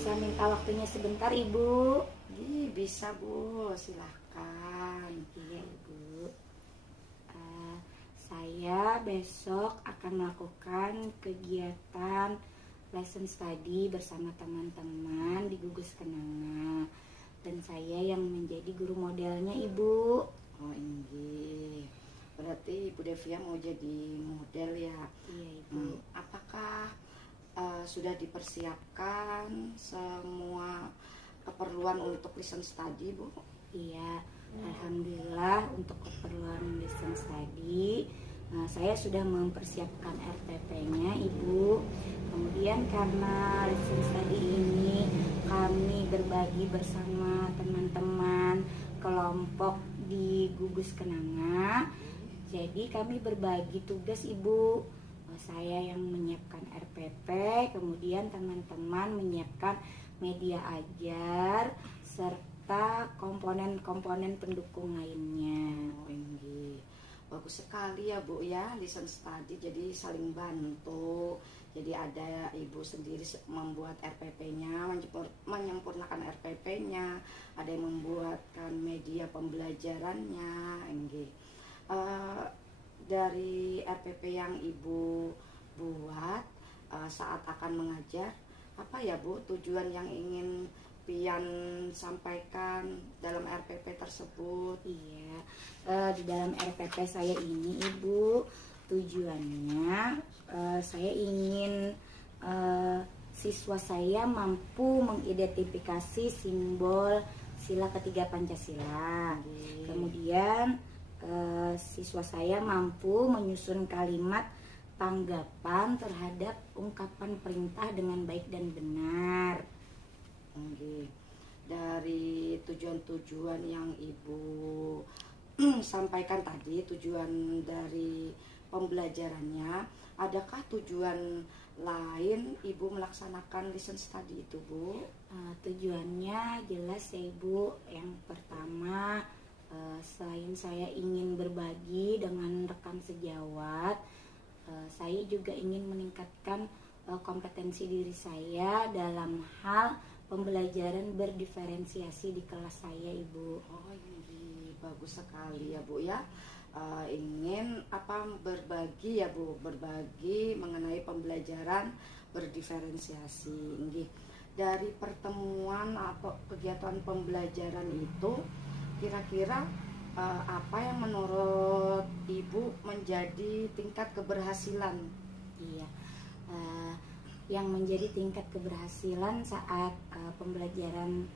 bisa minta waktunya sebentar, Ibu? Bisa Bu, silahkan. Iya, Ibu. Saya besok akan melakukan kegiatan lesson study bersama teman-teman di Gugus Kenanga. Dan saya yang menjadi guru modelnya, Ibu. Oh ini, berarti Ibu Devia mau jadi model ya? Iya, Ibu. Apakah sudah dipersiapkan semua keperluan untuk lesson study, Bu? Iya, alhamdulillah untuk keperluan lesson study saya sudah mempersiapkan RPP-nya, Ibu. Kemudian karena lesson study ini kami berbagi bersama teman-teman kelompok di Gugus Kenanga. Jadi kami berbagi tugas, Ibu. Saya yang menyiapkan RPP, kemudian teman-teman menyiapkan media ajar serta komponen-komponen pendukung lainnya. Oh ini bagus sekali ya Bu ya, lesson study jadi saling bantu. Jadi ada Ibu sendiri membuat RPP-nya, menyempurnakan RPP-nya, ada yang membuatkan media pembelajarannya. Dari RPP yang Ibu buat saat akan mengajar, apa ya Bu tujuan yang ingin Pian sampaikan dalam RPP tersebut? Iya, di dalam RPP saya ini, Ibu, tujuannya saya ingin siswa saya mampu mengidentifikasi simbol sila ketiga Pancasila. Kemudian siswa saya mampu menyusun kalimat tanggapan terhadap ungkapan perintah dengan baik dan benar. Dari tujuan-tujuan yang Ibu sampaikan tadi, tujuan dari pembelajarannya, adakah tujuan lain Ibu melaksanakan lesson study itu, Bu? Tujuannya jelas ya, Ibu. Yang pertama, selain saya ingin berbagi dengan rekan sejawat, saya juga ingin meningkatkan kompetensi diri saya dalam hal pembelajaran berdiferensiasi di kelas saya, Ibu. Oh ini bagus sekali ya Bu ya. Ingin berbagi ya Bu, berbagi mengenai pembelajaran berdiferensiasi. Dari pertemuan atau kegiatan pembelajaran itu, kira-kira apa yang menurut Ibu menjadi tingkat keberhasilan? Iya, yang menjadi tingkat keberhasilan saat pembelajaran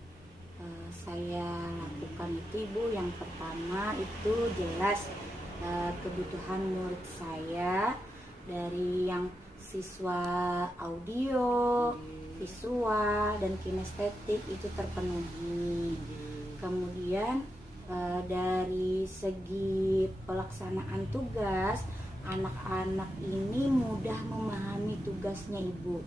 saya lakukan itu, Ibu, yang pertama itu jelas kebutuhan murid saya dari yang siswa audio, visual, dan kinestetik itu terpenuhi. Kemudian dari segi pelaksanaan tugas, anak-anak ini mudah memahami tugasnya, Ibu.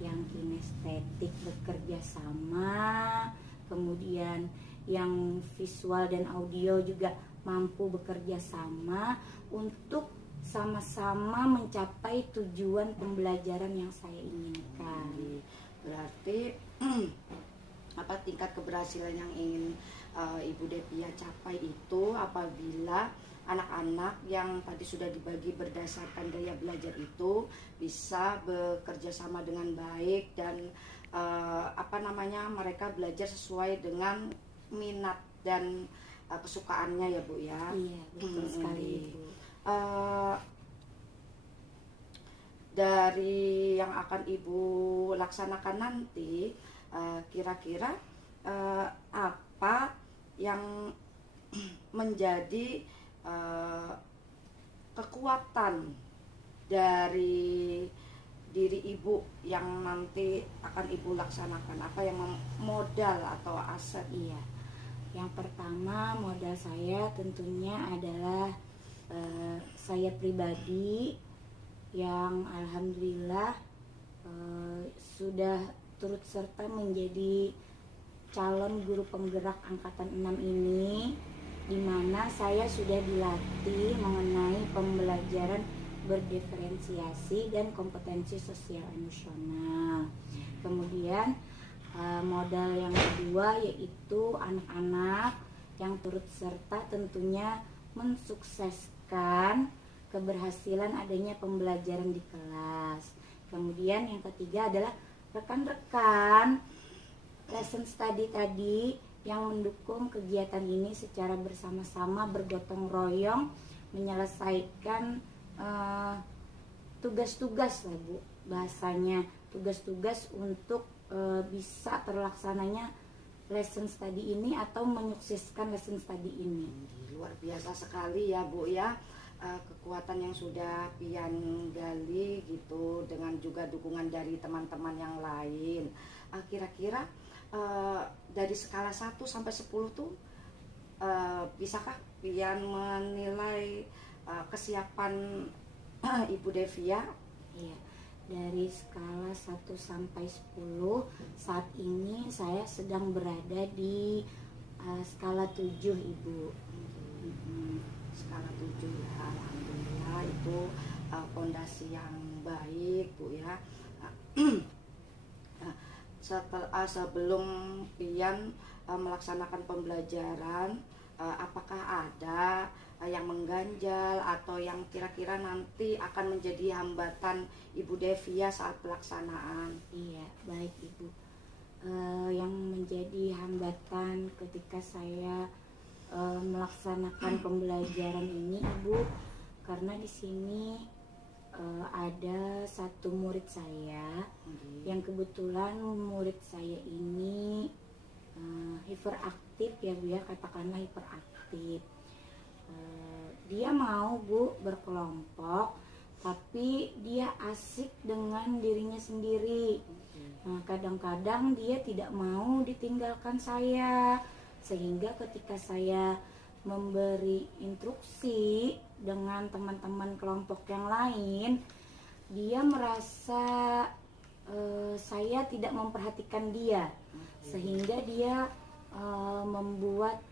Yang kinestetik bekerja sama, kemudian yang visual dan audio juga mampu bekerja sama untuk sama-sama mencapai tujuan pembelajaran yang saya inginkan. Berarti tingkat keberhasilan yang ingin Ibu Devia capai itu apabila anak-anak yang tadi sudah dibagi berdasarkan daya belajar itu bisa bekerja sama dengan baik dan mereka belajar sesuai dengan minat dan kesukaannya ya Bu ya. Iya, betul sekali, Bu. Dari yang akan Ibu laksanakan nanti, kira-kira apa yang menjadi kekuatan dari diri Ibu yang nanti akan Ibu laksanakan? Apa yang modal atau aset? Iya, yang pertama modal saya tentunya adalah saya pribadi yang alhamdulillah sudah turut serta menjadi calon guru penggerak angkatan 6 ini, di mana saya sudah dilatih mengenai pembelajaran berdiferensiasi dan kompetensi sosial emosional. Kemudian Modal yang kedua yaitu anak-anak yang turut serta tentunya mensukseskan keberhasilan adanya pembelajaran di kelas. Kemudian yang ketiga adalah rekan-rekan lesson study tadi yang mendukung kegiatan ini secara bersama-sama bergotong royong menyelesaikan tugas-tugas lah Bu, bahasanya tugas-tugas untuk bisa terlaksananya lesson study ini atau menyukseskan lesson study ini. Luar biasa sekali ya Bu ya, kekuatan yang sudah pian gali gitu dengan juga dukungan dari teman-teman yang lain. Kira-kira dari skala 1 sampai 10 tuh bisakah pian menilai kesiapan Ibu Devia? Iya. Dari skala 1 sampai 10, saat ini saya sedang berada di skala 7 Ibu. Skala 7 ya, alhamdulillah itu fondasi yang baik Bu ya. Sebelum pian melaksanakan pembelajaran, apakah ada yang mengganjal atau yang kira-kira nanti akan menjadi hambatan Ibu Devia saat pelaksanaan? Iya, baik Ibu. Yang menjadi hambatan ketika saya melaksanakan pembelajaran ini Ibu, karena di sini ada satu murid saya yang kebetulan murid saya ini hiperaktif ya Bu ya, katakanlah hiperaktif. Dia mau Bu berkelompok, tapi dia asik dengan dirinya sendiri. Nah, kadang-kadang dia tidak mau ditinggalkan saya, sehingga ketika saya memberi instruksi dengan teman-teman kelompok yang lain, dia merasa saya tidak memperhatikan dia, sehingga dia membuat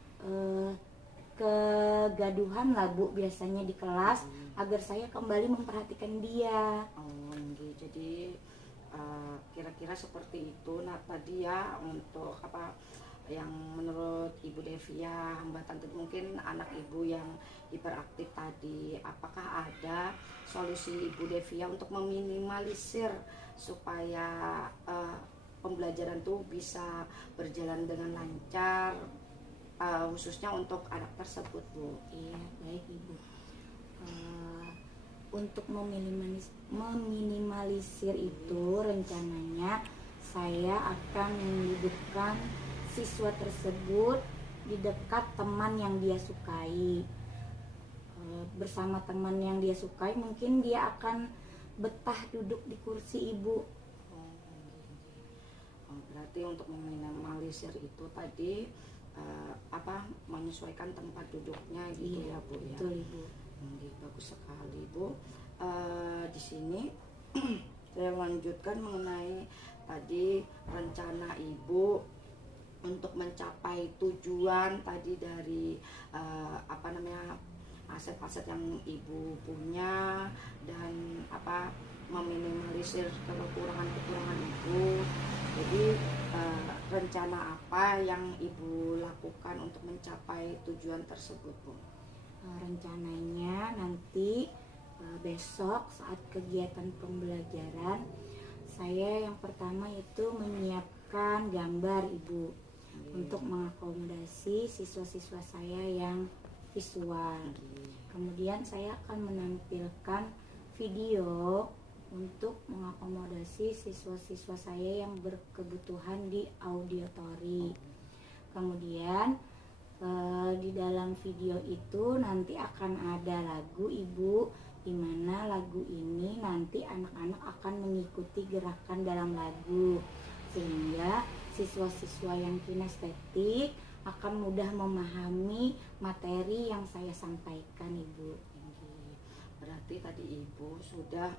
kegaduhan lah Bu biasanya di kelas agar saya kembali memperhatikan dia. Jadi kira-kira seperti itu. Nah tadi ya untuk apa yang menurut Ibu Devia hambatan tadi mungkin anak Ibu yang hiperaktif tadi, apakah ada solusi Ibu Devia untuk meminimalisir supaya pembelajaran tuh bisa berjalan dengan lancar, khususnya untuk anak tersebut Bu? Iya, baik Ibu. Untuk meminimalisir itu rencananya saya akan mendudukkan siswa tersebut di dekat teman yang dia sukai. Bersama teman yang dia sukai mungkin dia akan betah duduk di kursi Ibu. Berarti untuk meminimalisir itu tadi menyesuaikan tempat duduknya gitu. Iya, ya Bu ya. Betul Ibu. Bagus sekali Bu. Di sini saya lanjutkan mengenai tadi rencana Ibu untuk mencapai tujuan tadi dari aset-aset yang Ibu punya dan meminimalisir kekurangan-kekurangan Ibu. Jadi rencana apa yang Ibu lakukan untuk mencapai tujuan tersebut Bu? Rencananya nanti besok saat kegiatan pembelajaran saya yang pertama itu menyiapkan gambar Ibu untuk mengakomodasi siswa-siswa saya yang visual. Kemudian saya akan menampilkan video untuk mengakomodasi siswa-siswa saya yang berkebutuhan di audiotori. Kemudian di dalam video itu nanti akan ada lagu Ibu, di mana lagu ini nanti anak-anak akan mengikuti gerakan dalam lagu, sehingga siswa-siswa yang kinestetik akan mudah memahami materi yang saya sampaikan Ibu. Berarti tadi Ibu sudah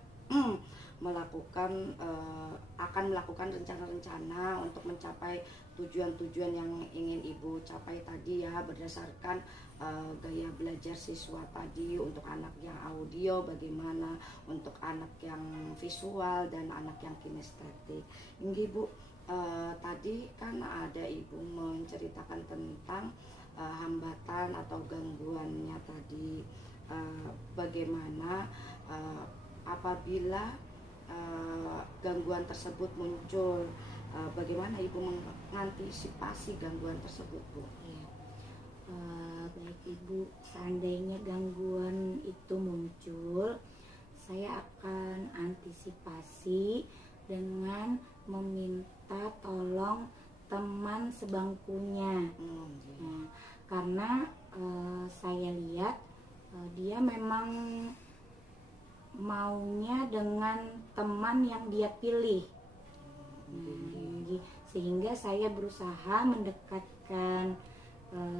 akan melakukan rencana-rencana untuk mencapai tujuan-tujuan yang ingin Ibu capai tadi ya, berdasarkan gaya belajar siswa tadi untuk anak yang audio bagaimana, untuk anak yang visual dan anak yang kinestetik. Ini Bu, Tadi kan ada ibu menceritakan tentang hambatan atau gangguannya tadi, bagaimana apabila gangguan tersebut muncul, bagaimana ibu mengantisipasi gangguan tersebut, Bu? Ya. Baik Ibu, seandainya gangguan itu muncul, saya akan antisipasi dengan meminta tolong teman sebangkunya. Nah, karena saya lihat dia memang maunya dengan teman yang dia pilih. Sehingga saya berusaha mendekatkan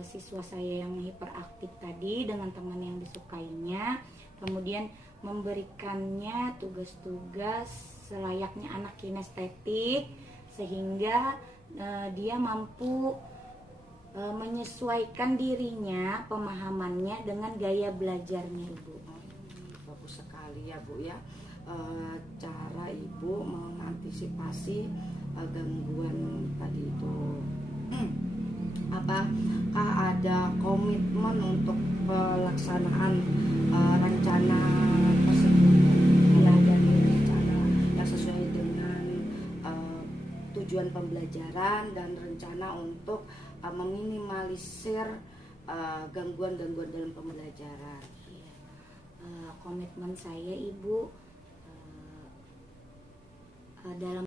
siswa saya yang hiperaktif tadi dengan teman yang disukainya, kemudian memberikannya tugas-tugas selayaknya anak kinestetik sehingga dia mampu menyesuaikan dirinya, pemahamannya dengan gaya belajarnya, Ibu. Bagus sekali ya, Bu ya. Cara ibu mengantisipasi gangguan tadi itu. Apakah ada komitmen untuk pelaksanaan rencana tersebut? Ada rencana yang sesuai dengan tujuan pembelajaran dan rencana untuk meminimalisir gangguan-gangguan dalam pembelajaran. Komitmen saya, Ibu, dalam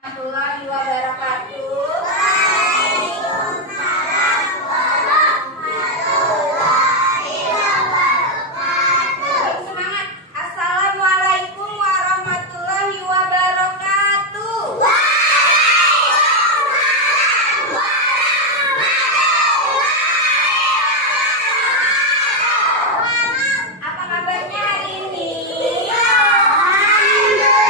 Warahmatullahi wabarakatuh. Semangat. Assalamualaikum warahmatullahi wabarakatuh. Apa kabarnya hari ini? Alhamdulillah.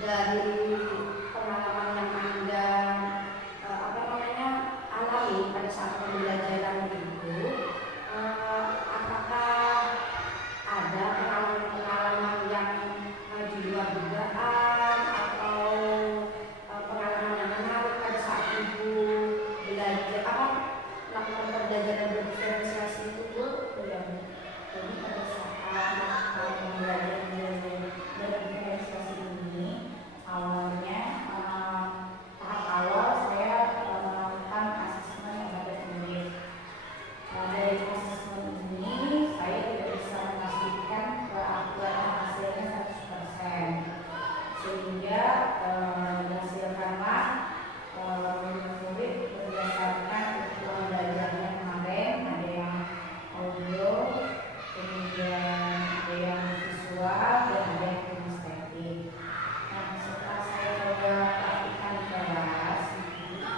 dari pengalaman yang Anda alami pada saat pembelajaran itu, apakah ada pengalaman-pengalaman yang di luar dugaan atau pengalaman yang menarik pada saat Ibu belajar melakukan pembelajaran berdiferensiasi itu, Bu? Jadi pada saat pembelajaran berdiferensiasi ini awalnya tahap awal saya melakukan asesmen terhadap murid. Dari asesmen ini saya tidak bisa memastikan keakuran hasilnya 100%, sehingga dihasilkanlah murid berdasarkan kebutuhan belajarnya kemarin. Ada yang audio, kemudian ada yang visual, dan ada yang kinestetik. Nah, setelah saya coba praktikkan di kelas,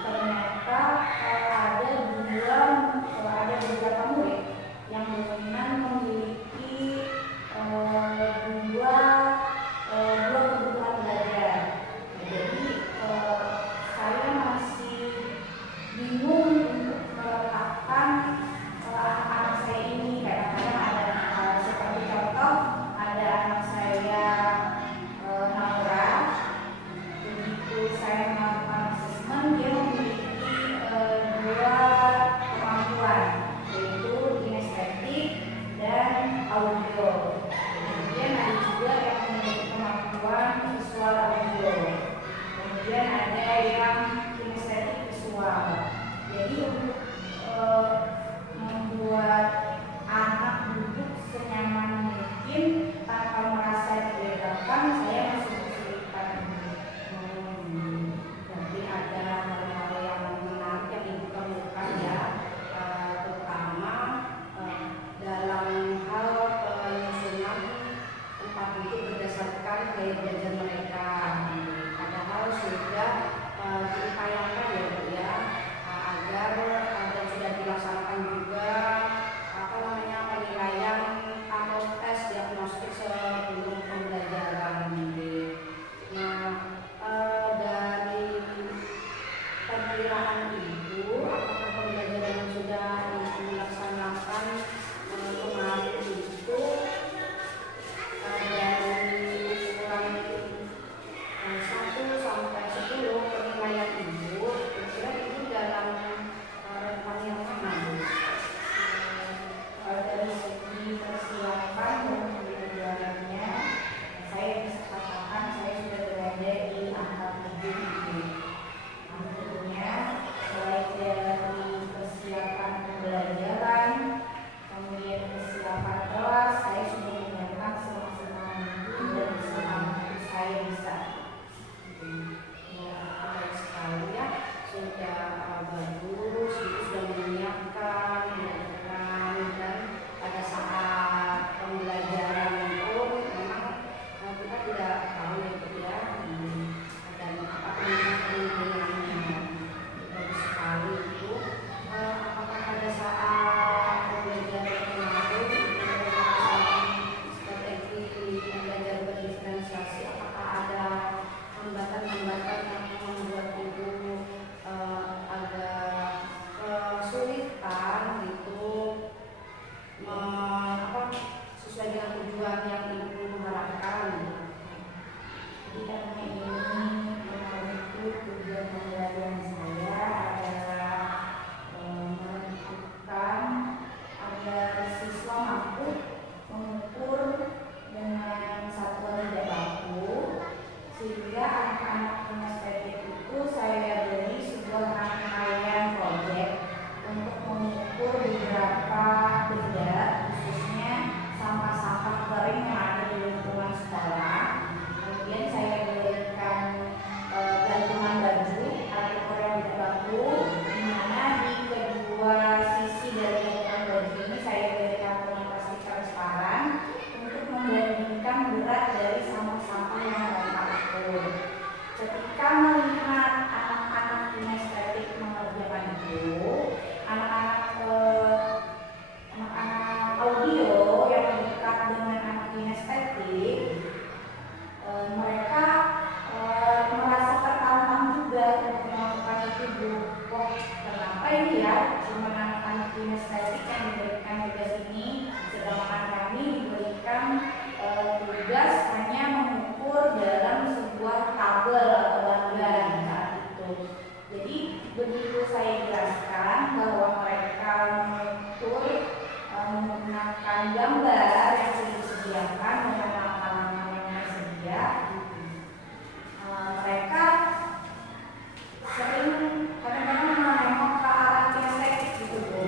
ternyata ada beberapa murid yang dominan memiliki dua kebutuhan belajar. Jadi saya masih bingung untuk meletakkan anak-anak saya ini. Kadang-kadang ada seperti contoh, ada anak saya Naura. Begitu saya melakukan asesmen, dia memiliki dua kemampuan, yaitu kinestetik dan audio. Kemudian ada juga yang memiliki kemampuan visual audio. Kemudian ada yang kinestetik visual. Jadi untuk membuat anak duduk senyaman mungkin tanpa merasa dibedakan, saya masih kesulitan. Berarti ada hal-hal yang menarik yang Ibu temukan ya, terutama dalam hal penyusunan tempat duduk berdasarkan gaya belajar mereka. Padahal sudah diupayakan ya Bu ya, agar dan sudah dilaksanakan juga penilaian atau tes diagnostik sebelum pembelajaran. Nah, dari penilaian Ibu, apakah pembelajaran yang sudah dilaksanakan kemarin itu dari ukuran begitu saya jelaskan bahwa mereka mengukur menggunakan gambar yang sudah disediakan dengan langkah-langkah yang tersedia, mereka sering kadang-kadang menengok ke arah ketek gitu Bu.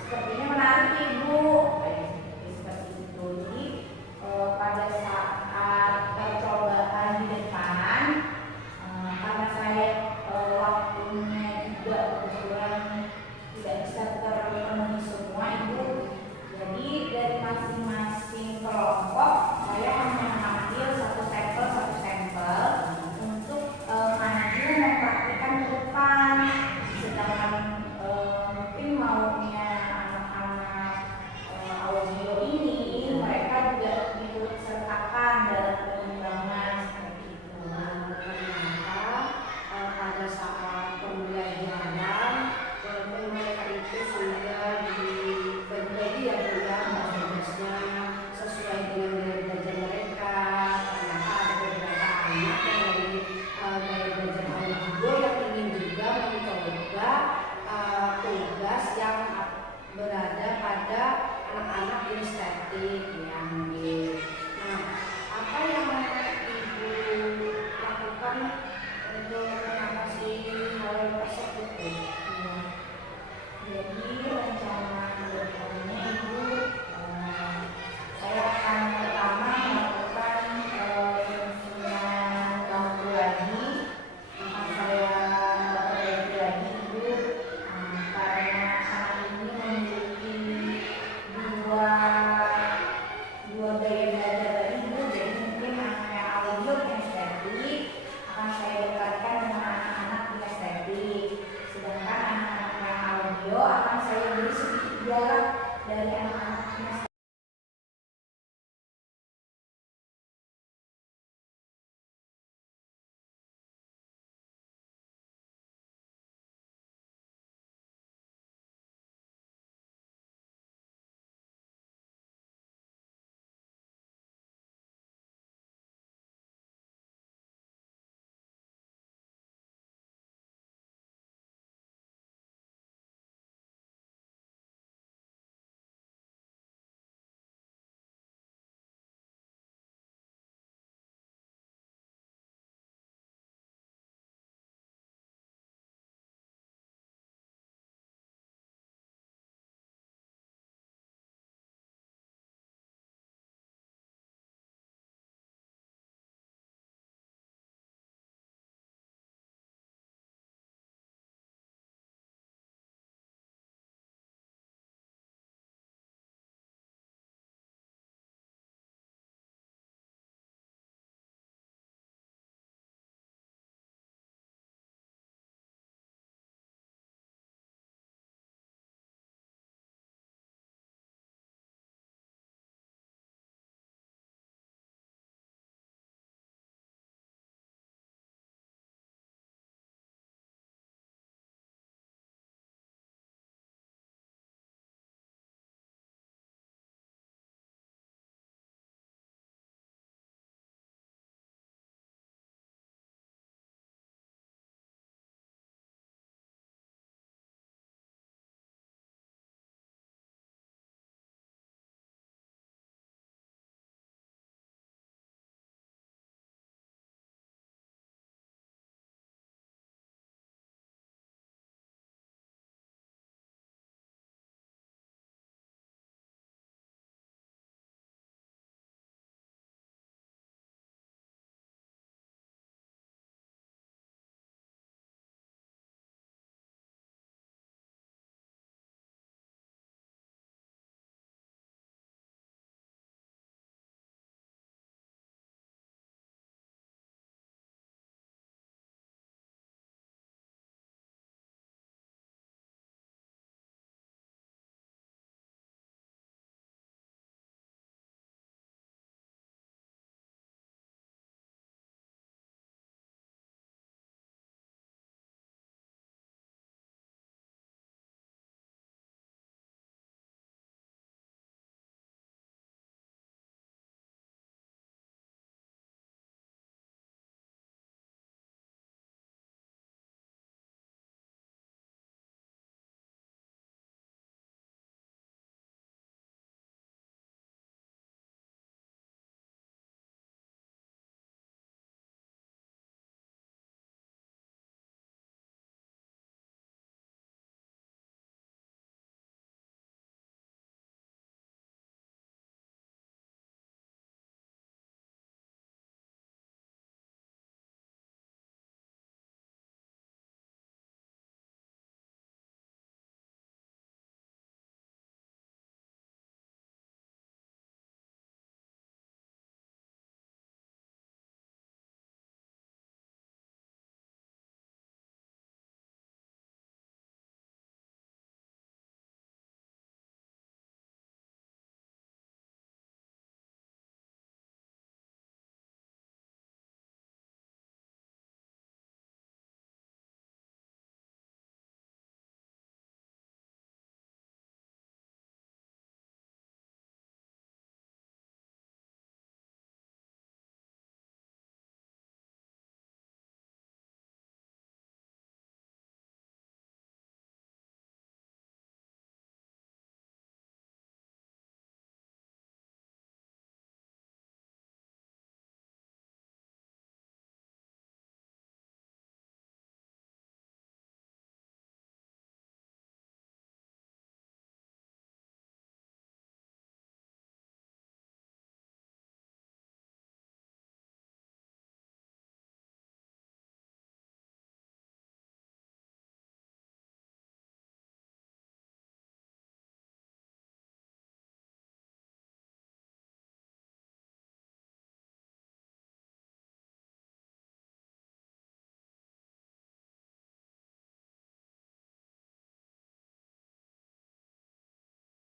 Sepertinya menarik Ibu, seperti itu. Jadi pada saat percobaan di depan, karena saya waktunya juga kebetulan tidak bisa terpenuhi semua Ibu, jadi dari masing-masing kelompok saya hanya mengambil satu sampel untuk maju mempraktikkan ke depan. Sedangkan mungkin maunya anak-anak audio ini mereka juga ikut sertakan dalam pengembangan seperti itu. Ternyata pada saat pembelajaran walaupun mereka itu sudah dibagi ya Bu ya tugasnya sesuai dengan gaya belajar mereka, ternyata ada beberapa anak yang dari gaya belajar audio yang ingin juga mencoba tugas yang berada pada anak-anak kinestetik yang